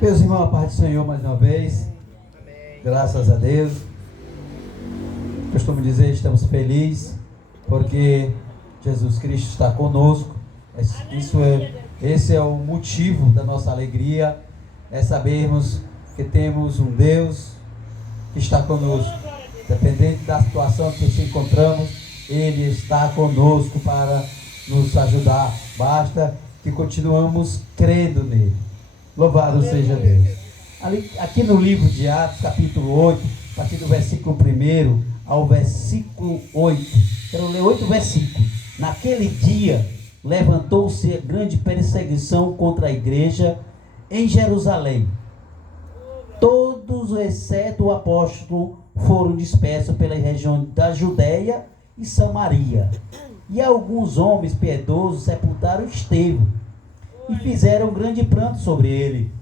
Meus irmãos, a paz do Senhor mais uma vez. Graças a Deus. Costumo dizer, estamos felizes porque Jesus Cristo está conosco. Esse é o motivo da nossa alegria, é sabermos que temos um Deus que está conosco. Dependente da situação que se encontramos, Ele está conosco para nos ajudar. Basta que continuamos crendo nele. Louvado seja Deus. Aqui no livro de Atos, capítulo 8, a partir do versículo 1 ao versículo 8. Quero ler 8 versículos. Naquele dia, levantou-se grande perseguição contra a igreja em Jerusalém. Todos, exceto o apóstolo, foram dispersos pela região da Judéia e Samaria. E alguns homens piedosos sepultaram Estevão e fizeram grande pranto sobre ele.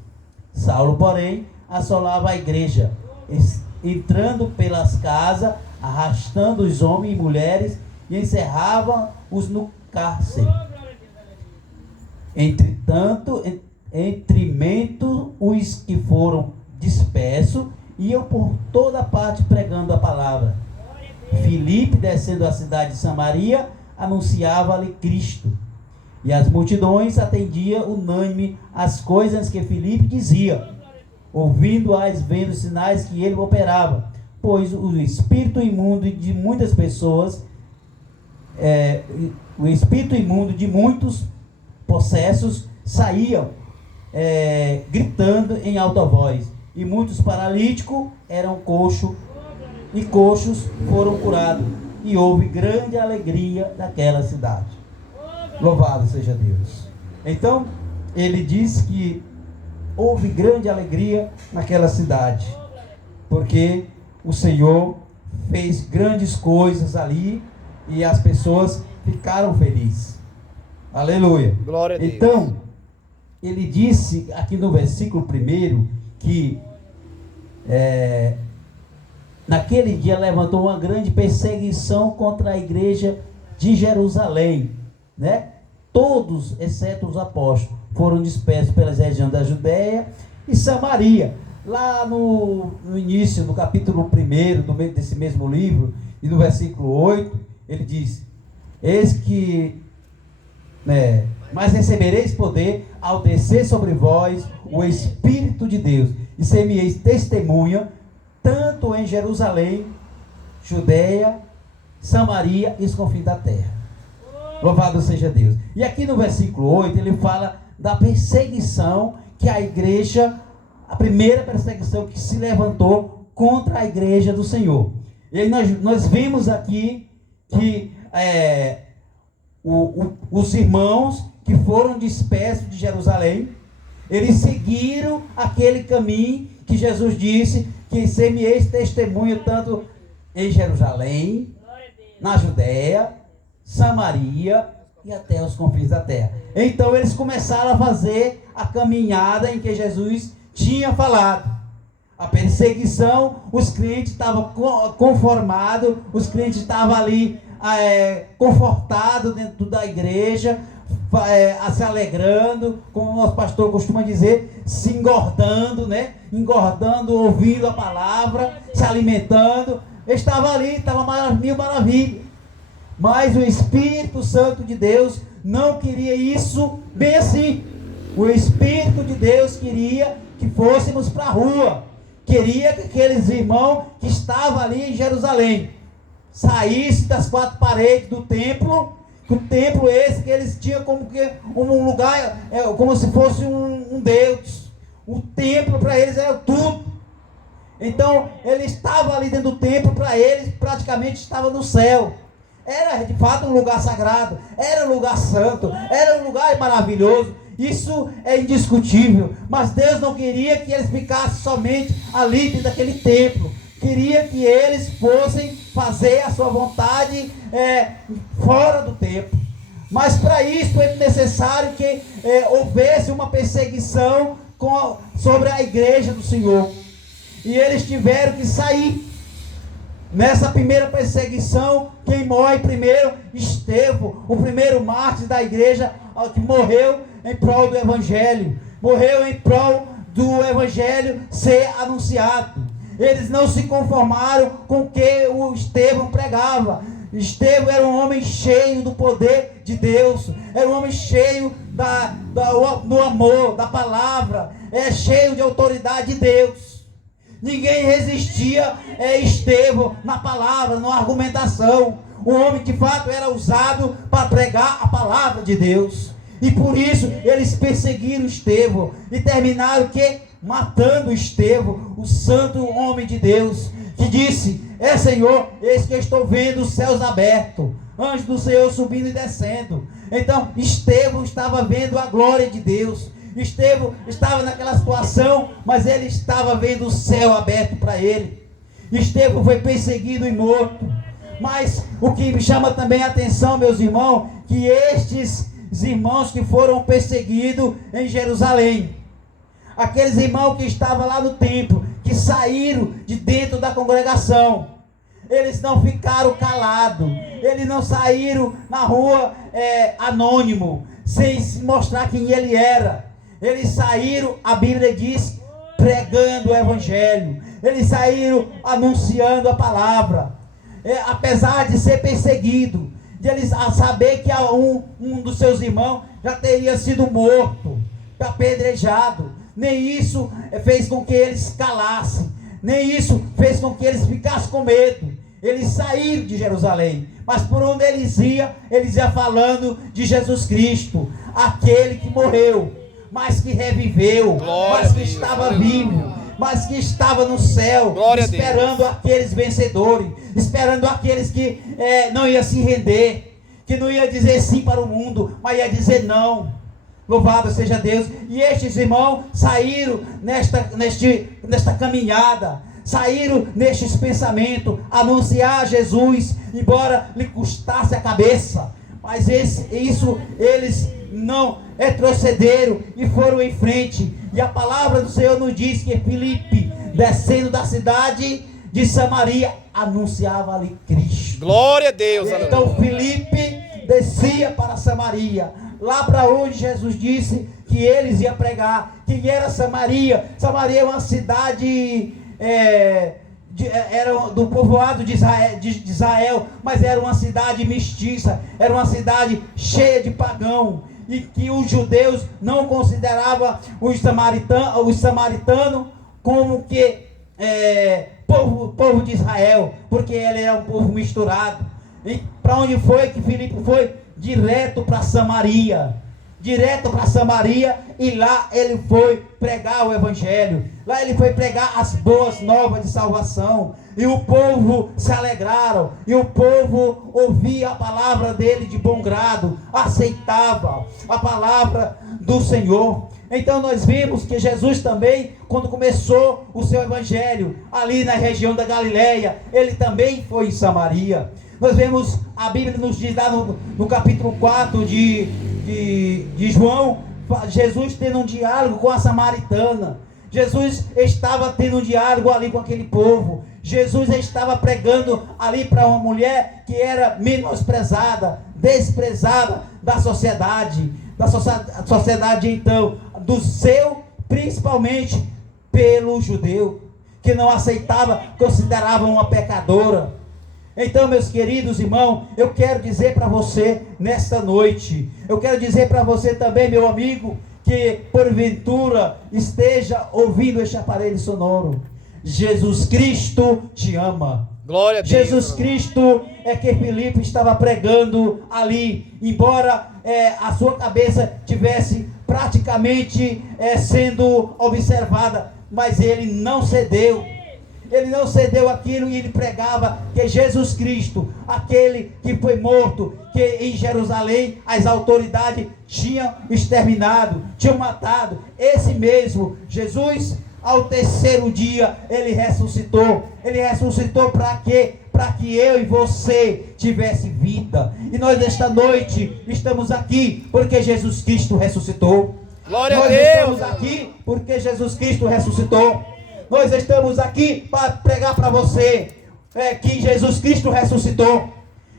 Saulo, porém, assolava a igreja, entrando pelas casas, arrastando os homens e mulheres, e encerrava-os no cárcere. Entretanto, os que foram dispersos iam por toda parte pregando a palavra. Filipe, descendo a cidade de Samaria, anunciava-lhe Cristo. E as multidões atendiam unânime às coisas que Filipe dizia, ouvindo-as, vendo os sinais que ele operava, pois o espírito imundo de muitas pessoas, o espírito imundo de muitos possessos saíam gritando em alta voz, e muitos paralíticos eram coxos foram curados, e houve grande alegria naquela cidade. Louvado seja Deus. Então, ele diz que houve grande alegria naquela cidade, porque o Senhor fez grandes coisas ali e as pessoas ficaram felizes. Aleluia. Glória a Deus. Então, ele disse aqui no versículo 1 que naquele dia levantou uma grande perseguição contra a igreja de Jerusalém, né? Todos, exceto os apóstolos, foram dispersos pelas regiões da Judéia e Samaria. Lá no início, no capítulo 1 desse mesmo livro, e no versículo 8, ele diz: eis que, mas recebereis poder ao descer sobre vós o Espírito de Deus, e ser-me-eis testemunha, tanto em Jerusalém, Judéia, Samaria e os confins da terra. Louvado seja Deus. E aqui no versículo 8, ele fala da perseguição que a igreja, a primeira perseguição que se levantou contra a igreja do Senhor. E nós vimos aqui que os irmãos que foram dispersos de Jerusalém, eles seguiram aquele caminho que Jesus disse, que ser-me-eis testemunho tanto em Jerusalém, na Judéia, Samaria e até os confins da terra. Então eles começaram a fazer a caminhada em que Jesus tinha falado. A perseguição, os crentes estavam conformados, os crentes estavam ali confortados dentro da igreja, se alegrando, como o nosso pastor costuma dizer, se engordando, engordando, ouvindo a palavra, se alimentando. Estava ali, estava mil maravilhas. Mas o Espírito Santo de Deus não queria isso bem assim. O Espírito de Deus queria que fôssemos para a rua. Queria que aqueles irmãos que estavam ali em Jerusalém saíssem das quatro paredes do templo. O templo esse que eles tinham como que um lugar, como se fosse um Deus. O templo para eles era tudo. Então ele estava ali dentro do templo, para eles praticamente estava no céu. Era de fato um lugar sagrado, era um lugar santo, era um lugar maravilhoso. Isso é indiscutível. Mas Deus não queria que eles ficassem somente ali dentro daquele templo. Queria que eles fossem fazer a sua vontade fora do templo. Mas para isso é necessário que houvesse uma perseguição sobre a igreja do Senhor. E eles tiveram que sair. Nessa primeira perseguição, quem morre primeiro? Estevão, o primeiro mártir da igreja, que morreu em prol do evangelho, morreu em prol do evangelho ser anunciado. Eles não se conformaram com o que o Estevão pregava. Estevão era um homem cheio do poder de Deus, era um homem cheio do amor, da palavra, cheio de autoridade de Deus. Ninguém resistia a Estevão na palavra, na argumentação. Um homem de fato era usado para pregar a palavra de Deus. E por isso eles perseguiram Estevão e terminaram matando Estevão, o santo homem de Deus, que disse: Senhor, eis que eu estou vendo os céus abertos, anjos do Senhor subindo e descendo. Então Estevão estava vendo a glória de Deus. Estevão estava naquela situação, mas ele estava vendo o céu aberto para ele. Estevão foi perseguido e morto. Mas o que me chama também a atenção, meus irmãos, que estes irmãos que foram perseguidos em Jerusalém, aqueles irmãos que estavam lá no templo, que saíram de dentro da congregação, eles não ficaram calados, eles não saíram na rua anônimo, sem se mostrar quem ele era. Eles saíram, a Bíblia diz, pregando o evangelho. Eles saíram anunciando a palavra. Apesar de ser perseguido, de eles saber que um dos seus irmãos já teria sido morto, apedrejado, nem isso fez com que eles calassem, nem isso fez com que eles ficassem com medo. Eles saíram de Jerusalém, mas por onde eles iam falando de Jesus Cristo, aquele que morreu, mas que reviveu, mas que estava vivo, mas que estava no céu, esperando aqueles vencedores, esperando aqueles que não iam se render, que não ia dizer sim para o mundo, mas ia dizer não. Louvado seja Deus. E estes irmãos saíram nesta caminhada, saíram nestes pensamentos, anunciar Jesus, embora lhe custasse a cabeça, mas eles não retrocederam e foram em frente. E a palavra do Senhor nos diz que Filipe, descendo da cidade de Samaria, anunciava ali Cristo. Glória a Deus. Então Filipe descia para Samaria, lá para onde Jesus disse que eles iam pregar. Quem era Samaria? Samaria é uma cidade era do povoado de Israel, mas era uma cidade mestiça, era uma cidade cheia de pagão, e que os judeus não consideravam os samaritanos como que povo de Israel, porque ele era um povo misturado. E para onde foi que Filipe foi? Direto para Samaria, e lá ele foi pregar o evangelho, lá ele foi pregar as boas novas de salvação, e o povo se alegraram, e o povo ouvia a palavra dele de bom grado, aceitava a palavra do Senhor. Então nós vimos que Jesus também, quando começou o seu evangelho, ali na região da Galileia, ele também foi em Samaria. Nós vemos, a Bíblia nos diz lá no capítulo 4 de João, Jesus tendo um diálogo com a samaritana. Jesus estava tendo um diálogo ali com aquele povo. Jesus estava pregando ali para uma mulher que era menosprezada, desprezada da sociedade. Da sociedade então, do seu, principalmente pelo judeu, que não aceitava, considerava uma pecadora. Então, meus queridos irmãos, eu quero dizer para você nesta noite, eu quero dizer para você também, meu amigo, que porventura esteja ouvindo este aparelho sonoro, Jesus Cristo te ama. Glória a Deus. Jesus Cristo é que Filipe estava pregando ali, embora a sua cabeça tivesse praticamente sendo observada, mas ele não cedeu. Ele não cedeu aquilo, e ele pregava que Jesus Cristo, aquele que foi morto, que em Jerusalém as autoridades tinham exterminado, tinham matado, esse mesmo Jesus, ao terceiro dia, ele ressuscitou. Ele ressuscitou para quê? Para que eu e você tivesse vida. E nós esta noite estamos aqui porque Jesus Cristo ressuscitou. Glória nós a Deus. Estamos aqui porque Jesus Cristo ressuscitou. Nós estamos aqui para pregar para você que Jesus Cristo ressuscitou.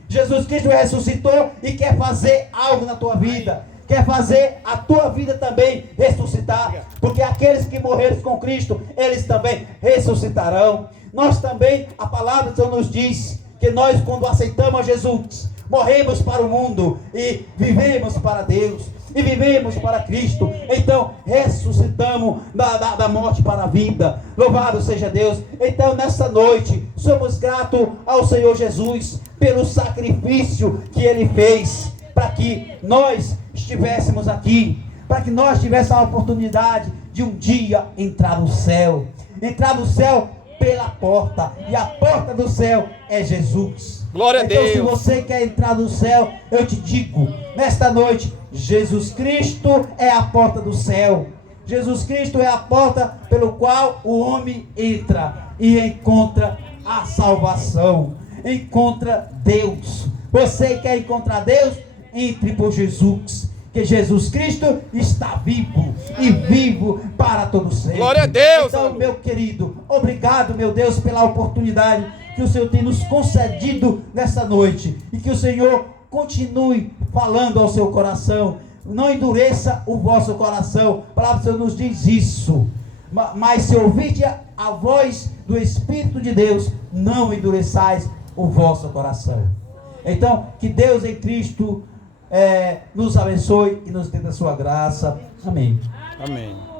Jesus Cristo ressuscitou e quer fazer algo na tua vida. quer fazer a tua vida também ressuscitar, porque aqueles que morreram com Cristo, eles também ressuscitarão. Nós também, a palavra do Senhor nos diz que nós, quando aceitamos a Jesus, morremos para o mundo e vivemos para Deus, e vivemos para Cristo. Então ressuscitamos da morte para a vida. Louvado seja Deus. Então nessa noite somos gratos ao Senhor Jesus pelo sacrifício que Ele fez, para que nós estivéssemos aqui, para que nós tivéssemos a oportunidade de um dia entrar no céu. Entrar no céu pela porta, e a porta do céu é Jesus. Glória a Deus. Então, se você quer entrar no céu, eu te digo, nesta noite, Jesus Cristo é a porta do céu. Jesus Cristo é a porta pelo qual o homem entra e encontra a salvação, encontra Deus. Você quer encontrar Deus? Entre por Jesus, que Jesus Cristo está vivo e vivo para todo sempre. Glória a Deus. Então, meu querido, obrigado, meu Deus, pela oportunidade que o Senhor tem nos concedido nessa noite, e que o Senhor continue falando ao seu coração. Não endureça o vosso coração. A palavra do Senhor nos diz isso. Mas se ouvirdes a voz do Espírito de Deus, não endureçais o vosso coração. Então, que Deus em Cristo nos abençoe e nos dê da sua graça. Amém. Amém.